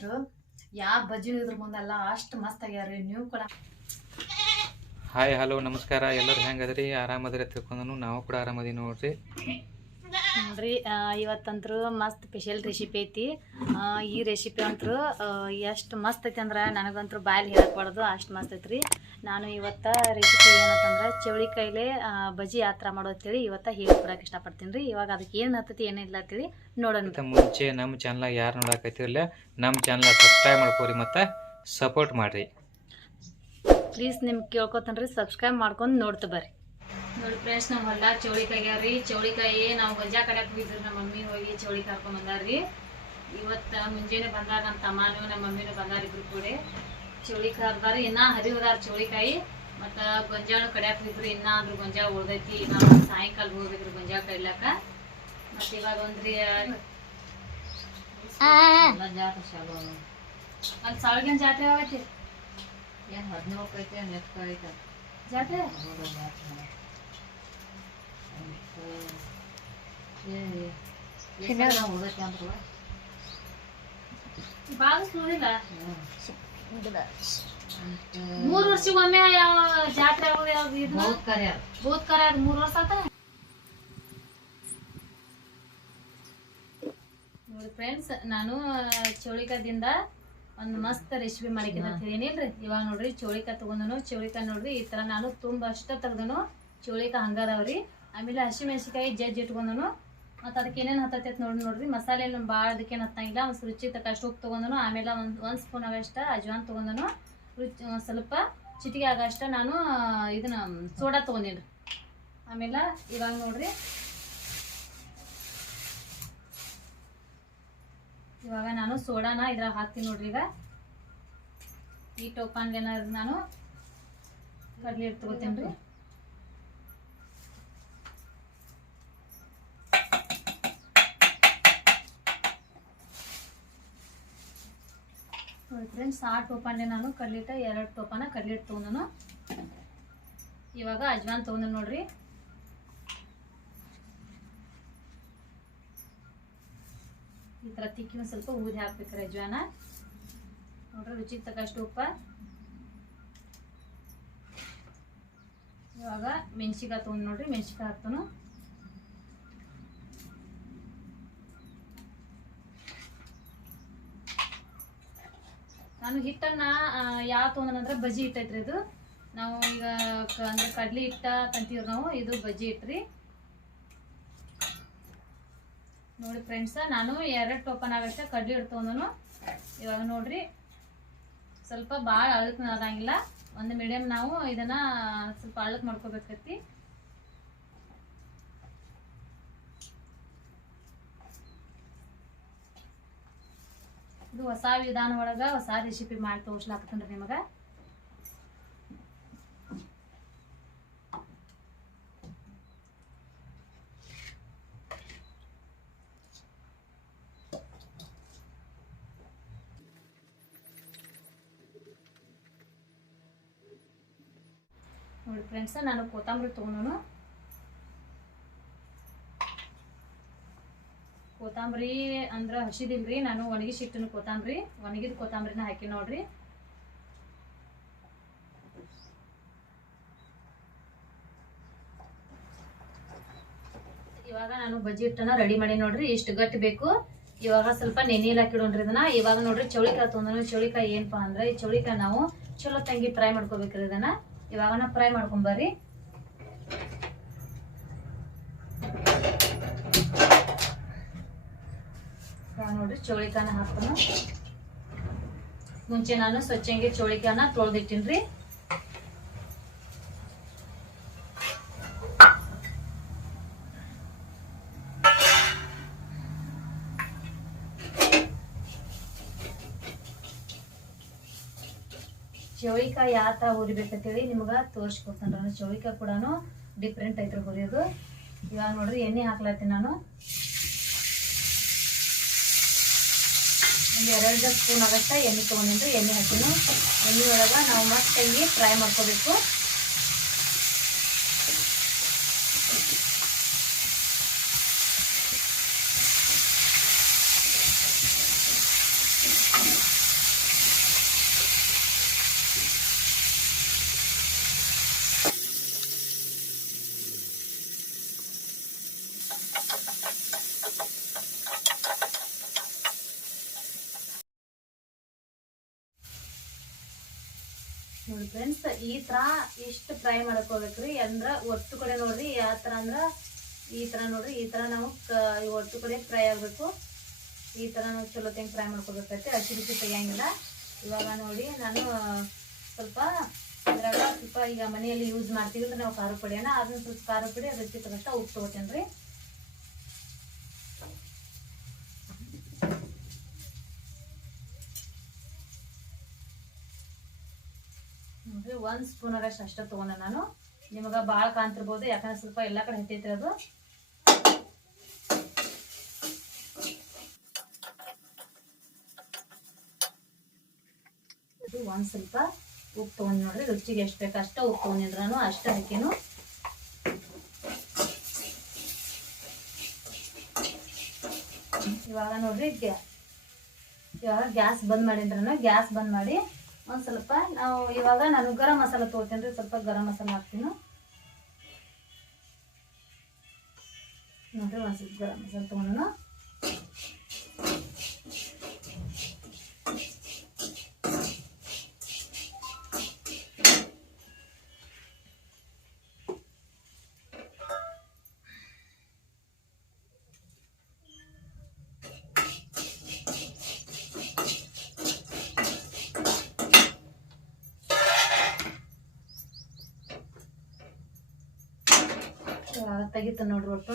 ಮಾಡ್ತಿದ್ರು ಯಾವ ಬಜ್ಜಿನೂ ಇದ್ರ ಮುಂದಲ್ಲ ಅಷ್ಟು ಮಸ್ತ್ ಆಗ್ಯಾರ ನೀವು ಕೂಡ. ಹಾಯ್ ಹಲೋ ನಮಸ್ಕಾರ. ಎಲ್ಲರೂ ಹೆಂಗದ್ರಿ? ಆರಾಮದ್ರಿ ತಿಳ್ಕೊಂಡು ನಾವು ಕೂಡ ಆರಾಮದಿ ನೋಡ್ರಿ. ನೋಡ್ರಿ ಇವತ್ತಂತರು ಮಸ್ತ್ ಸ್ಪೆಷಲ್ ರೆಸಿಪಿ ಐತಿ. ಆ, ಈ ರೆಸಿಪಿ ಅಂತೂ ಎಷ್ಟು ಮಸ್ತ್ ಐತಿ ಅಂದ್ರೆ ನನಗಂತೂ ಬಾಯಲ್ಲಿ ಹೇಳಕ್ಬಾರ್ದು ಅಷ್ಟು ಮಸ್ತ್ ಐತ್ರಿ. ನಾನು ಇವತ್ತ ರೆಸಿಪಿ ಏನಂತಂದ್ರೆ ಚೌಳಿಕಾಯಿಲೆ ಬಜ್ಜಿ ಯಾವ ಥರ ಮಾಡೋತ್ತೇಳಿ ಇವತ್ತ ಹೇಳ್ಕೊಡಕ್ಕೆ ಇಷ್ಟಪಡ್ತೀನಿ ರೀ. ಇವಾಗ ಅದಕ್ಕೆ ಏನು ಹತ್ತತಿ ಏನಿಲ್ಲ ಅಂತೇಳಿ ನೋಡೋಣ ಮತ್ತು ಮುಂಚೆ ನಮ್ಮ ಚಾನಲ್ ಯಾರು ನೋಡಕತ್ತಿರಲ್ಲ ನಮ್ಮ ಚಾನಲ್ ಸಬ್ಸ್ಕ್ರೈಬ್ ಮಾಡ್ಕೋರಿ ಮತ್ತು ಸಪೋರ್ಟ್ ಮಾಡಿರಿ. ಪ್ಲೀಸ್ ನಿಮ್ಗೆ ಕೇಳ್ಕೊತಾನ್ರಿ ಸಬ್ಸ್ಕ್ರೈಬ್ ಮಾಡ್ಕೊಂಡು ನೋಡ್ತಾ ಬರ್ರಿ. ನೋಡಿ ಫ್ರೆಂಡ್ಸ್ ನಮ್ಮ ಹೊಲ ಚೌಳಿಕಾಯಿ ರೀ. ಚೌಳಿಕಾಯಿ ನಾವು ಗಂಜಾ ಕಡೆ ಹೋಗಿದ್ರು ನಮ್ಮ ಮಮ್ಮಿ ಹೋಗಿ ಚೌಳಿ ಕರ್ಕೊಂಡ್ ಬಂದಾರ್ರಿ ಇವತ್ತು ಮುಂಜಾನೆ ಬಂದಾಗ ನಮ್ಮ ತಮ್ಮನೂ ನಮ್ಮ ಮಮ್ಮಿನೂ ಬಂದಾರ ಇಬ್ರು ಕೂಡ. ಚೌಳಿ ಕರ್ದಾರ ಇನ್ನ ಹರಿವದಾರ ಚೌಳಿಕಾಯಿ ಮತ್ತು ಗೊಂಜಾಳು ಕಡ್ಯಾಕ್ ಹೋಗಿದ್ರು ಇನ್ನ ಅದ್ರ ಗೊಂಜಾಳ ಉಳ್ದೈತಿ ನಾವು ಸಾಯಂಕಾಲ ಹೋಗ್ಬೇಕ್ರಿ ಗೊಂಜಾಳ ಕಡ್ಲಾಕ ಮತ್ತು ಇವಾಗ ಒಂದ್ರಿ ಅಲ್ಲಿ ಸಾವಿನ ಜಾತ್ರೆ ಆಗೈತಿ. ಏನು ಹದಿನೇಳು ಐತೆ ನೆಟ್ಕ ಐತೆ ಜಾತ್ರೆ? ಉಳ್ದೈತೆ ಅಂದ್ರು ಭಾಳ ಮೂರ್ ವರ್ಷಕ್ಕೊಮ್ಮೆ ಯಾವ ಜಾತ್ರೆ ಆಗೋದು ಯಾವ್ದು ಕರ ಅದು ಮೂರ್ ವರ್ಷ ಆತ ನೋಡಿ ಫ್ರೆಂಡ್ಸ್ ನಾನು ಚೌಳಿಕಾದಿಂದ ಒಂದು ಮಸ್ತ್ ರೆಸಿಪಿ ಮಾಡಿದ್ದೀನಿ ಅಂತ ಇವಾಗ ನೋಡ್ರಿ, ಚೌಳಿಕಾಯಿ ತಗೊಂಡನು, ಚೌಳಿಕಾಯಿ ನೋಡ್ರಿ, ಈ ತರ ನಾನು ತುಂಬಾ ಅಷ್ಟ ತೆಗ್ದನು. ಚೌಳಿಕಾಯಿ ಹಂಗದವ್ರಿ. ಆಮೇಲೆ ಹಸಿಮೆಣಸಿಕಾಯಿ ಜಜ್ಜಿ ಇಟ್ಕೊಂಡನು. ಮತ್ತು ಅದಕ್ಕೆ ಏನೇನು ಹತ್ತೈತೆ ನೋಡಿ ನೋಡ್ರಿ. ಮಸಾಲೆ ಏನು ಭಾಳ ಅದಕ್ಕೇನು ಹತ್ತಂಗಿಲ್ಲ. ಒಂದು ರುಚಿ ತಕ್ಕಷ್ಟು ಉಪ್ಪು ತೊಗೊಂಡನು, ಆಮೇಲೆ ಒಂದು ಒಂದು ಸ್ಪೂನ್ ಆಗಷ್ಟ ಅಜ್ವಾನ್ ತೊಗೊಂಡನು, ರುಚಿ ಒಂದು ಸ್ವಲ್ಪ ಚಿಟಿಗೆ ಆಗಷ್ಟ ನಾನು ಇದನ್ನ ಸೋಡಾ ತೊಗೊಂಡೇನಿ. ಆಮೇಲೆ ಇವಾಗ ನೋಡ್ರಿ. ಇವಾಗ ನಾನು ಸೋಡಾನ ಇದ್ರಾಗ ಹಾಕ್ತೀನಿ ನೋಡ್ರಿ ಈಗ. ಈ ಟೋಪಾನ್ಗೆ ನಾನು ಕಡ್ಲಿ ಇಟ್ಟು ತಗೋತೀನಿ ರೀ. ಫ್ರೆಂಡ್ಸ್, ಆ ಟೋಪಾನೆ ನಾನು ಕಡ್ಲಿಟ್ಟ ಎರಡು ಟೋಪಾನ ಕಡ್ಲಿಟ್ಟು ತೊಗೊಂಡನು. ಇವಾಗ ಅಜ್ವಾನ್ ತೊಗೊಂಡು ನೋಡ್ರಿ. ಈ ಥರ ತಿಕ್ಕಿನ ಸ್ವಲ್ಪ ಊದಿ ಹಾಕ್ಬೇಕ್ರಿ ಅಜ್ವಾನ. ನೋಡ್ರಿ ರುಚಿ ತಕ್ಕಷ್ಟು ಉಪ್ಪ. ಇವಾಗ ಮೆಣಸಿಕಾಯಿ ತೊಗೊಂಡು ನೋಡ್ರಿ ಮೆಣಸಿಕಾಯಿ ಹಾಕ್ತಾನು. ನಾನು ಹಿಟ್ಟನ್ನ ಯಾವ ತೊಗೊಂಡ್ರೆ ಬಜ್ಜಿ ಹಿಟ್ಟು ಐತ್ರಿ ಇದು. ನಾವು ಈಗ ಅಂದ್ರೆ ಕಡ್ಲಿ ಹಿಟ್ಟ ಕಂತೀವ್ರಿ ನಾವು, ಇದು ಬಜ್ಜಿ ಹಿಟ್ರಿ. ನೋಡಿ ಫ್ರೆಂಡ್ಸ ನಾನು ಎರಡು ಟೋಪನ್ ಆಗಷ್ಟ ಕಡ್ಲಿ ಹಿಟ್ಟು ಇವಾಗ ನೋಡ್ರಿ, ಸ್ವಲ್ಪ ಭಾಳ ಅಳಕ್ ಆದಂಗಿಲ್ಲ ಒಂದು ಮೀಡಿಯಮ್ ನಾವು ಇದನ್ನ ಸ್ವಲ್ಪ ಅಳಕ್ ಮಾಡ್ಕೋಬೇಕೈತಿ ಇದು ಹೊಸ ವಿಧಾನ ಒಳಗ ಹೊಸ ರೆಸಿಪಿ ಮಾಡಿ ತೋರ್ಸ್ಲಾಕತ್ತೇನ್ರಿ ನಿಮಗ. ನೋಡಿ ಫ್ರೆಂಡ್ಸ್ ನಾನು ಕೊತ್ತಂಬರಿ ತೊಗೊಂಡನು. ಕೊತ್ತಂಬರಿ ಅಂದ್ರೆ ಹಸಿದಿಲ್ರಿ ನಾನು ಒಣಗಿಸಿಟ್ಟಿನ ಕೊತ್ತಂಬರಿ, ಒಣಗಿದ ಕೊತ್ತಂಬರಿನ ಹಾಕಿ ನೋಡ್ರಿ. ಇವಾಗ ನಾನು ಬಜ್ಜಿ ಹಿಟ್ಟನ್ನ ರೆಡಿ ಮಾಡಿ ನೋಡ್ರಿ ಇಷ್ಟು ಗಟ್ಟಿ ಬೇಕು. ಇವಾಗ ಸ್ವಲ್ಪ ನೆನೆಯಲ್ಲಿ ಹಾಕಿಡೋಣ್ರಿ ಇದನ್ನ. ಇವಾಗ ನೋಡ್ರಿ ಚೌಳಿಕಾಯಿ ತೊಂದ್ರೆ ಚೌಳಿಕಾಯಿ ಏನಪ್ಪಾ ಅಂದ್ರೆ, ಈ ಚೌಳಿಕಾಯಿ ನಾವು ಚಲೋ ತಂಗಿ ಫ್ರೈ ಮಾಡ್ಕೋಬೇಕ್ರಿ ಇದನ್ನ. ಇವಾಗ ಫ್ರೈ ಮಾಡ್ಕೊಂಬರ್ರಿ ಇವಾಗ ನೋಡ್ರಿ ಚೋಳಿಕಾನ ಹಾಕೋಣ ಮುಂಚೆ ನಾನು ಸ್ವಚ್ಛಂಗೆ ಚೋಳಿಕಾನ ತೊಳೆದಿಟ್ಟಿನ್ರಿ. ಚೌಳಿಕಾಯಿ ಯಾವ ಥರ ಹುರಿಬೇಕಂತೇಳಿ ಹೇಳಿ ತೋರಿಸ್ಕೊಡ್ತಾನೆ ನಾನು. ಚೌಳಿಕಾಯಿ ಕೂಡ ಡಿಫ್ರೆಂಟ್ ಐತ್ರಿ ಹುರಿಯೋದು. ಇವಾಗ ನೋಡ್ರಿ ಎಣ್ಣೆ ಹಾಕ್ಲತ್ತೀನಿ ನಾನು. ಒಂದು ಎರಡು ಸ್ಪೂನ್ ಆಗುತ್ತೆ ಎಣ್ಣೆ ತೊಗೊಂಡಿದ್ರು ಎಣ್ಣೆ ಹಾಕಿನು. ಎಣ್ಣೆ ಒಳಗೆ ನಾವು ಮಸ್ತಾಗಿ ಫ್ರೈ ಮಾಡ್ಕೋಬೇಕು. ನೋಡಿ ಫ್ರೆಂಡ್ಸ್ ಈ ತರ ಇಷ್ಟು ಫ್ರೈ ಮಾಡಕ್ ಹೋಗ್ಬೇಕ್ರಿ ಅಂದ್ರ ಒಟ್ಟು ಕಡೆ ನೋಡ್ರಿ ಯಾವ ತರ ಅಂದ್ರೆ ಈ ತರ ನೋಡ್ರಿ, ಈ ತರ ನಾವು ಒಟ್ಟು ಕಡೆ ಫ್ರೈ ಆಗಬೇಕು. ಈ ತರ ನಾವು ಚಲೋ ತೆಂಗ್ ಫ್ರೈ ಮಾಡ್ಕೋಬೇಕೈತೆ ಹಸಿ ಬಿಸಿ ತೆಗಿಯಂಗಿಲ್ಲ. ಇವಾಗ ನೋಡಿ, ನಾನು ಸ್ವಲ್ಪ ಇದ್ರಾಗ ಸ್ವಲ್ಪ ಈಗ ಮನೆಯಲ್ಲಿ ಯೂಸ್ ಮಾಡ್ತೀವಿ ಅಂದ್ರೆ ನಾವು ಖಾರ ಪುಡಿಯನ್ನ ಅದನ್ನ ಸ್ವಲ್ಪ ಖಾರ ಪುಡಿ, ಅದಕ್ಕೆ ತಗಷ್ಟ ಉಪ್ಪು ತಗೋತೇನೆ ರೀ ನೋಡ್ರಿ ಒಂದ್ ಸ್ಪೂನ್ ಅಷ್ಟು ಅಷ್ಟೇ ತೊಗೊಂಡೆ ನಾನು. ನಿಮಗೆ ಭಾಳ ಕಾಣ್ತಿರ್ಬೋದು, ಯಾಕಂದ್ರೆ ಸ್ವಲ್ಪ ಎಲ್ಲ ಕಡೆ ಹತ್ತೈತ್ರಿ ಅದು. ಇದು ಒಂದು ಸ್ವಲ್ಪ ಉಪ್ಪು ತಗೊಂಡ್ ನೋಡ್ರಿ, ರುಚಿಗೆ ಎಷ್ಟು ಬೇಕು ಅಷ್ಟೇ ಉಪ್ಪು ತೊಗೊಂಡಿದ್ರು ನಾನು, ಅಷ್ಟ ಹಾಕೇನು ಇವಾಗ ನೋಡ್ರಿ ಇವಾಗ ಗ್ಯಾಸ್ ಬಂದ್ ಮಾಡಿದ್ರ ಗ್ಯಾಸ್ ಬಂದ್ ಮಾಡಿ ಒಂದ್ ಸ್ವಲ್ಪ, ನಾವು ಇವಾಗ ನಾನು ಗರಂ ಮಸಾಲ ರೀ ಸ್ವಲ್ಪ ಗರಂ ಮಸಾಲ ಹಾಕ್ತೀನಿ. ನೋಡ್ರಿ ಒಂದು ಸ್ವಲ್ಪ ಗರಂ ಮಸಾಲ ತಗೊಂಡು ತೆಗಿತ ನೋಡ್ರಿ ಒಟ್ಟು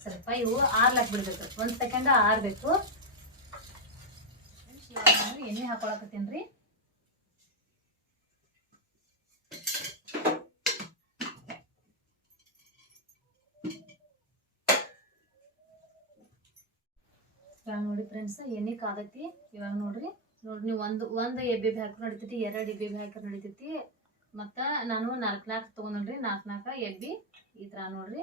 ಸ್ವಲ್ಪ ಇವು ಆರ್ಲಾಕ್ ಬಿಡ್ಬೇಕು ಒಂದ್ ಸೆಕೆಂಡ್ ಆರ್ಬೇಕು. ಎಣ್ಣೆ ಹಾಕೊಳಕತ್ತೀನಿ ಇವಾಗ ನೋಡಿ ಫ್ರೆಂಡ್ಸ್ ಎಣ್ಣೆ ಕಾದೈತಿ ಇವಾಗ ನೋಡ್ರಿ ನೋಡ್ರಿ ನೀವು ಒಂದು ಒಂದು ಎಬ್ಬಿ ಬಿ ಹಾಕಿ ನಡಿತೈತಿ, ಎರಡು ಎಬ್ಬಿ ಬಿ ಹಾಕಿ ನಡಿತೈತಿ. ಮತ್ತು ನಾನು ನಾಲ್ಕು ನಾಲ್ಕು ತೊಗೊಂಡ್ರಿ ನಾಲ್ಕು ನಾಲ್ಕು ಎಬ್ಬಿ ಈ ಥರ ನೋಡ್ರಿ.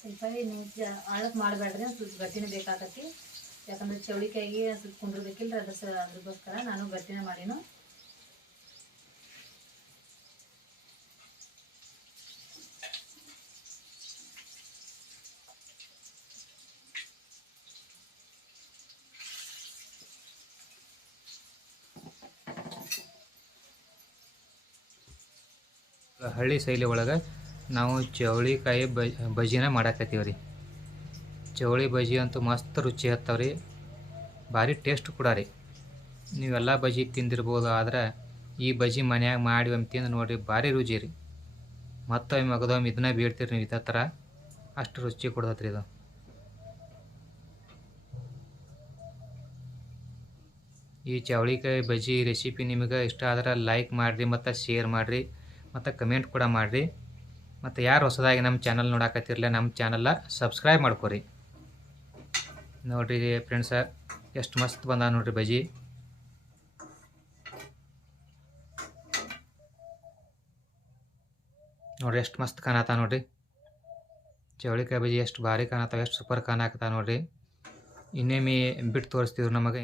ಸ್ವಲ್ಪ ನೀವು ಆಳಕ್ಕೆ ಮಾಡಬೇಡ್ರಿ ಸ್ವಲ್ಪ ಗಟ್ಟಿನ ಬೇಕಾಗತ್ತಿ ಯಾಕಂದ್ರೆ ಚೌಳಿಕಾಯಿಗೆ ಸ್ವಲ್ಪ ಕುಂಡ್ರಬೇಕಿಲ್ಲ ಅದ್ರ ಸ ಅದ್ರಗೋಸ್ಕರ ನಾನು ಗಟ್ಟಿನ ಮಾಡೀನು. ಹಳ್ಳಿ ಶೈಲಿ ಒಳಗೆ ನಾವು ಚೌಳಿಕಾಯಿ ಬಜ್ ಬಜ್ಜಿನ ಮಾಡಾಕತ್ತೀವಿ ರೀ ಚೌಳಿ ಬಜ್ಜಿ ಅಂತೂ ಮಸ್ತ್ ರುಚಿ ಹತ್ತವ ರೀ ಭಾರಿ ಟೇಸ್ಟ್ ಕೂಡ ರೀ. ನೀವೆಲ್ಲ ಬಜ್ಜಿ ತಿಂದಿರ್ಬೋದು, ಆದ್ರೆ ಈ ಬಜ್ಜಿ ಮನ್ಯಾಗ ಮಾಡಿ ಒಮ್ಮೆ ತಿಂದು ನೋಡಿರಿ, ಭಾರಿ ರುಚಿ ರೀ. ಮತ್ತೊಮ್ಮೆ ಮಗದೊಮ್ಮೆ ಇದನ್ನ ಬೀಳ್ತೀರಿ ನೀವು ಇದೇ ಥರ ಅಷ್ಟು ರುಚಿ ಕೊಡ್ತೈತೆ ಇದು. ಈ ಚೌಳಿಕಾಯಿ ಬಜ್ಜಿ ರೆಸಿಪಿ ನಿಮಗೆ ಇಷ್ಟ ಆದ್ರೆ ಲೈಕ್ ಮಾಡಿರಿ, ಮತ್ತು ಶೇರ್ ಮಾಡಿರಿ, ಮತ್ತು ಕಮೆಂಟ್ ಕೂಡ ಮಾಡಿರಿ. ಮತ್ತು ಯಾರು ಹೊಸದಾಗಿ ನಮ್ಮ ಚಾನಲ್ ನೋಡಕತ್ತಿರಲಿ ನಮ್ಮ ಚಾನಲ್ನ ಸಬ್ಸ್ಕ್ರೈಬ್ ಮಾಡ್ಕೊರಿ. ನೋಡ್ರಿ ಫ್ರೆಂಡ್ಸ ಎಷ್ಟು ಮಸ್ತ್ ಬಂದ ನೋಡ್ರಿ ಬಜಿ ನೋಡ್ರಿ ಎಷ್ಟು ಮಸ್ತ್ ಕಾಣತ್ತ ನೋಡ್ರಿ. ಚೌಳಿಕಾಯಿ ಬಜಿ ಎಷ್ಟು ಭಾರಿ ಕಾಣತ್ತಾವ ಎಷ್ಟು ಸೂಪರ್ ಕಾಣಾಕತ್ತ ನೋಡ್ರಿ. ಇನ್ನೇಮಿ ಬಿಟ್ಟು ತೋರಿಸ್ತಿದ್ರು ನಮಗೆ.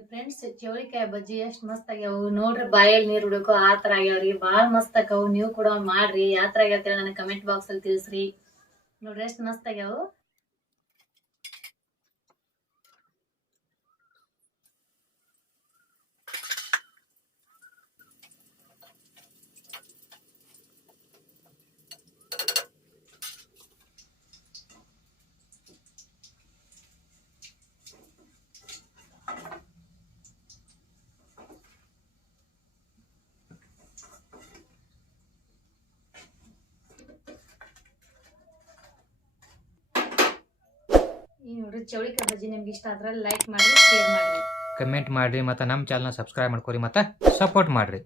ಫ್ರೆಂಡ್ಸ್ ಚೌಳಿಕಾಯಿ ಬಜ್ಜಿ ಎಷ್ಟು ಮಸ್ತ್ ಆಗ್ಯಾವು. ನೋಡ್ರಿ ಬಾಯಲ್ಲಿ ನೀರು ಬಿಡಬೇಕು ಆ ಥರ ಆಗ್ಯಾವ್ರಿ. ಭಾಳ ಮಸ್ತ್ ಆಕಾವು ನೀವು ಕೂಡ ಮಾಡ್ರಿ. ಯಾವ ಥರ ಆಗ್ಯಾವ ನನಗೆ ಕಮೆಂಟ್ ಬಾಕ್ಸ್ ಅಲ್ಲಿ ತಿಳಿಸ್ರಿ. ನೋಡ್ರಿ ಎಷ್ಟು ಮಸ್ತ್ ಆಗ್ಯಾವು. ಚೌಳಿಕಾಯಿ ಬಜ್ಜಿ ನಿಮ್ಗೆ ಇಷ್ಟ ಆದ್ರೆ ಲೈಕ್ ಮಾಡಿ ಶೇರ್ ಮಾಡಿ ಕಮೆಂಟ್ ಮಾಡಿ ಮತ್ತೆ ನಮ್ಮ ಚಾನಲ್ನ ಸಬ್ಸ್ಕ್ರೈಬ್ ಮಾಡ್ಕೊರಿ ಮತ್ತೆ ಸಪೋರ್ಟ್ ಮಾಡಿರಿ.